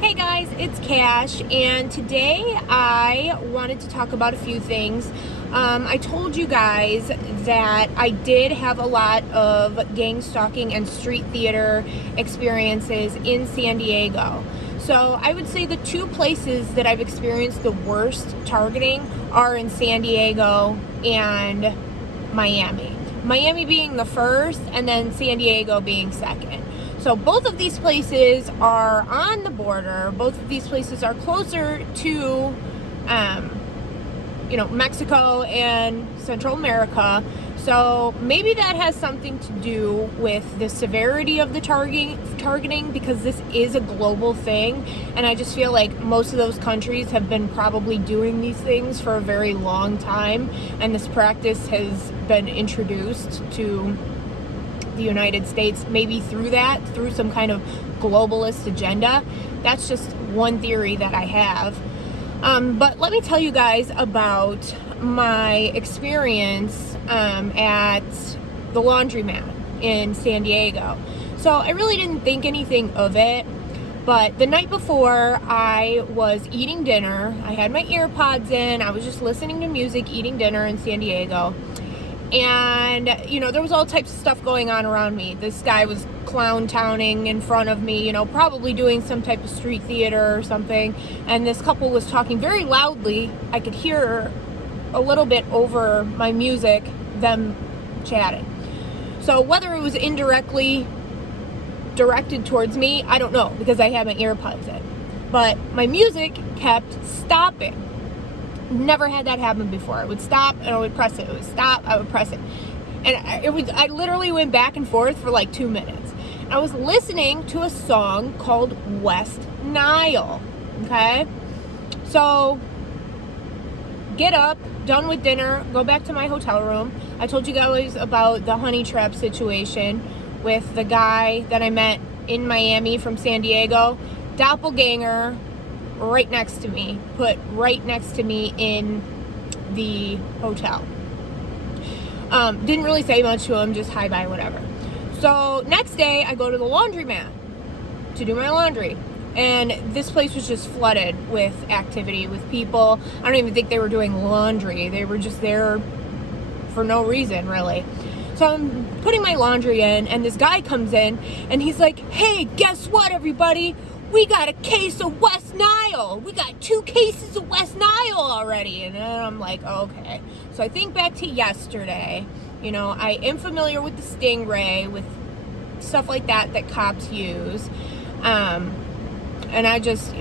Hey guys, it's Cash, and today I wanted to talk about a few things. I told you guys that I did have a lot of gang stalking and street theater experiences in San Diego. So I would say the two places that I've experienced the worst targeting are in San Diego and Miami. Miami being the first, and then San Diego being second. So both of these places are on the border. Both of these places are closer to, Mexico and Central America. So maybe that has something to do with the severity of the targeting, because this is a global thing. And I just feel like most of those countries have been probably doing these things for a very long time. And this practice has been introduced to the United States, maybe through some kind of globalist agenda. That's just one theory that I have. But let me tell you guys about my experience at the laundromat in San Diego. So I really didn't think anything of it, but the night before I was eating dinner, I had my earpods in, I was just listening to music, eating dinner in San Diego. And, there was all types of stuff going on around me. This guy was clown-towning in front of me, probably doing some type of street theater or something. And this couple was talking very loudly. I could hear a little bit over my music, them chatting. So whether it was indirectly directed towards me, I don't know, because I had my earpods in. But my music kept stopping. Never had that happen before. It would stop and I would press it. It would stop, I would press it. And I literally went back and forth for like 2 minutes. I was listening to a song called West Nile. Okay? So, get up, done with dinner, go back to my hotel room. I told you guys about the honey trap situation with the guy that I met in Miami from San Diego. Doppelganger, right next to me, put right next to me in the hotel. Didn't really say much to him, just hi, bye, whatever. So next day I go to the laundromat to do my laundry, and this place was just flooded with activity, with people. I don't even think they were doing laundry. They were just there for no reason, really. So I'm putting my laundry in, and this guy comes in and he's like, hey, guess what, everybody? We got a case of West Nile. We got 2 cases of West Nile already. And then I'm like, okay. So I think back to yesterday. I am familiar with the Stingray, with stuff like that cops use. And I just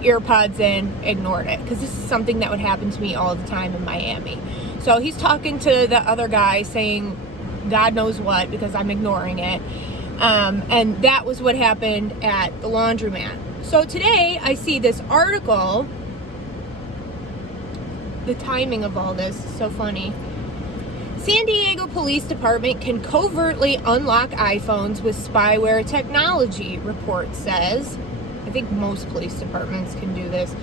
earpods in, ignored it. Because this is something that would happen to me all the time in Miami. So he's talking to the other guy saying God knows what, because I'm ignoring it. And that was what happened at the laundromat. So today I see this article. The timing of all this is so funny. San Diego Police Department can covertly unlock iPhones with spyware technology, report says. I think most police departments can do this.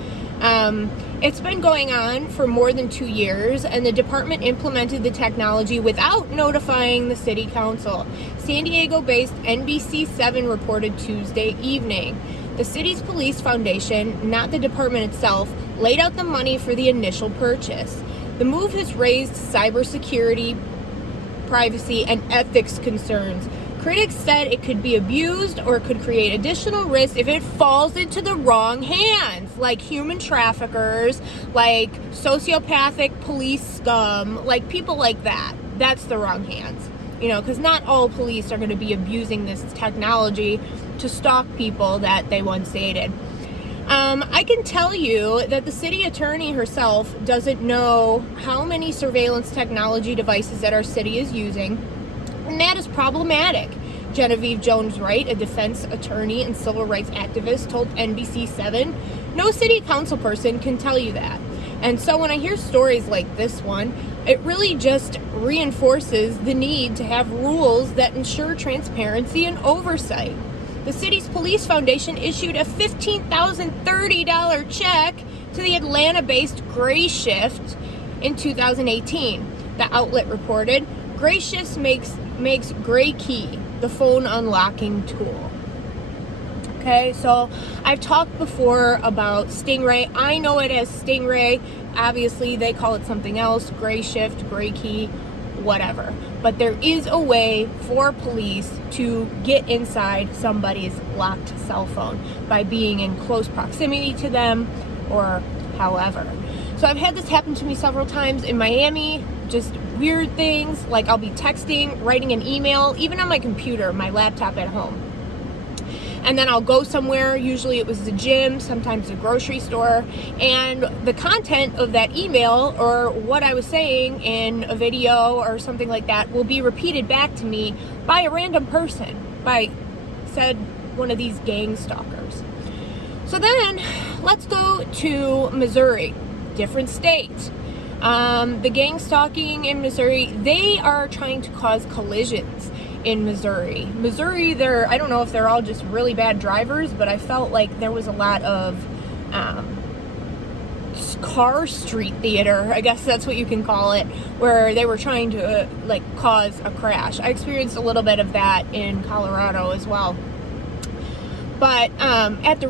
It's been going on for more than 2 years, and the department implemented the technology without notifying the city council. San Diego-based NBC7 reported Tuesday evening. The city's police foundation, not the department itself, laid out the money for the initial purchase. The move has raised cybersecurity, privacy, and ethics concerns. Critics said it could be abused or it could create additional risk if it falls into the wrong hands, like human traffickers, like sociopathic police scum, like people like that. That's the wrong hands, because not all police are going to be abusing this technology to stalk people that they once dated. I can tell you that the city attorney herself doesn't know how many surveillance technology devices that our city is using. And that is problematic. Genevieve Jones-Wright, a defense attorney and civil rights activist, told NBC7, no city council person can tell you that. And so when I hear stories like this one, it really just reinforces the need to have rules that ensure transparency and oversight. The city's police foundation issued a $15,030 check to the Atlanta-based GreyKey in 2018. The outlet reported, GreyKey makes GreyKey the phone unlocking tool. Okay, so I've talked before about Stingray. I know it as Stingray. Obviously, they call it something else, Gray Shift, GreyKey, whatever. But there is a way for police to get inside somebody's locked cell phone by being in close proximity to them or however. So I've had this happen to me several times in Miami, just weird things, like I'll be texting, writing an email, even on my computer, my laptop at home. And then I'll go somewhere, usually it was the gym, sometimes the grocery store, and the content of that email or what I was saying in a video or something like that will be repeated back to me by a random person, by said one of these gang stalkers. So then let's go to Missouri, different state. The gang stalking in Missouri, they are trying to cause collisions in Missouri. I don't know if they're all just really bad drivers, but I felt like there was a lot of car street theater, I guess that's what you can call it, where they were trying to like cause a crash. I experienced a little bit of that in Colorado as well. But at this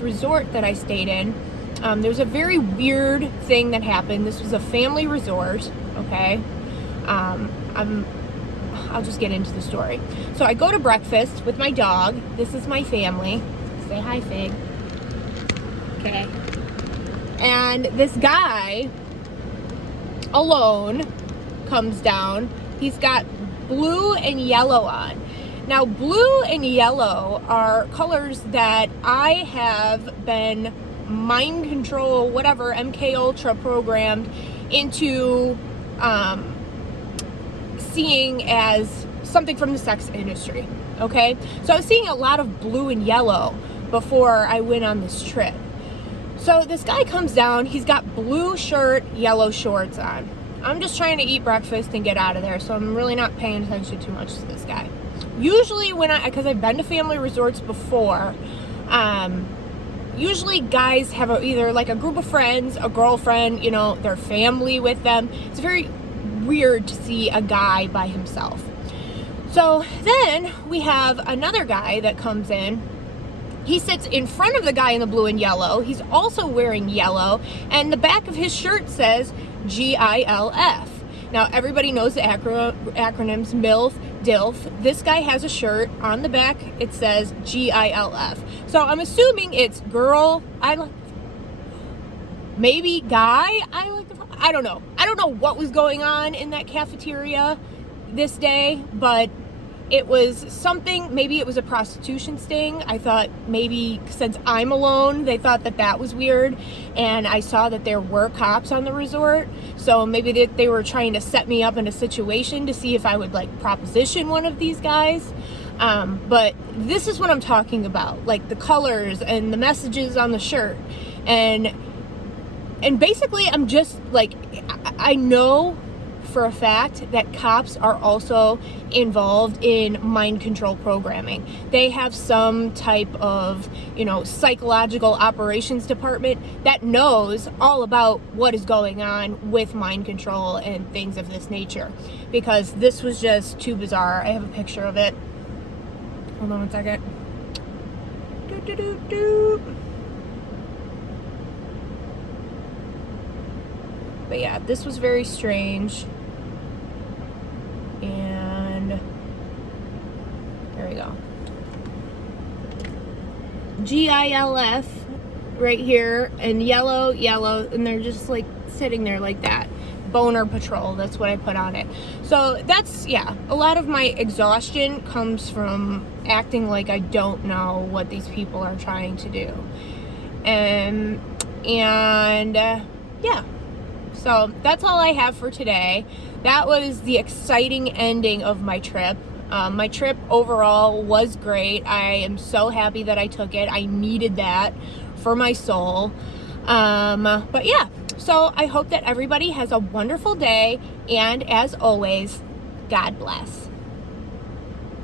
resort that I stayed in, there's a very weird thing that happened. This was a family resort, okay? I'll just get into the story. So I go to breakfast with my dog. This is my family. Say hi, Fig. Okay. And this guy alone comes down. He's got blue and yellow on. Now, blue and yellow are colors that I have been mind control, whatever, MK Ultra programmed into seeing as something from the sex industry, okay? So I was seeing a lot of blue and yellow before I went on this trip. So this guy comes down, he's got blue shirt, yellow shorts on. I'm just trying to eat breakfast and get out of there, so I'm really not paying attention too much to this guy. Usually because I've been to family resorts before, usually guys have either like a group of friends, a girlfriend, their family with them. It's very weird to see a guy by himself. So then we have another guy that comes in. He sits in front of the guy in the blue and yellow. He's also wearing yellow, and the back of his shirt says GILF. Now everybody knows the acronyms MILF, DILF. This guy has a shirt on the back. It says GILF. So I'm assuming it's girl, maybe guy, I don't know. I don't know what was going on in that cafeteria this day, but it was something. Maybe it was a prostitution sting. I thought maybe since I'm alone, they thought that was weird. And I saw that there were cops on the resort. So maybe they were trying to set me up in a situation to see if I would like proposition one of these guys. But this is what I'm talking about. Like the colors and the messages on the shirt. And basically, I'm just like, I know for a fact that cops are also involved in mind control programming. They have some type of, psychological operations department that knows all about what is going on with mind control and things of this nature. Because this was just too bizarre. I have a picture of it. Hold on one second. But yeah, this was very strange. And there we go. GILF right here, and yellow, and they're just like sitting there like that. Boner Patrol, that's what I put on it. So that's, yeah, a lot of my exhaustion comes from acting like I don't know what these people are trying to do. Yeah. So that's all I have for today. That was the exciting ending of my trip. My trip overall was great. I am so happy that I took it. I needed that for my soul. But yeah, so I hope that everybody has a wonderful day. And as always, God bless.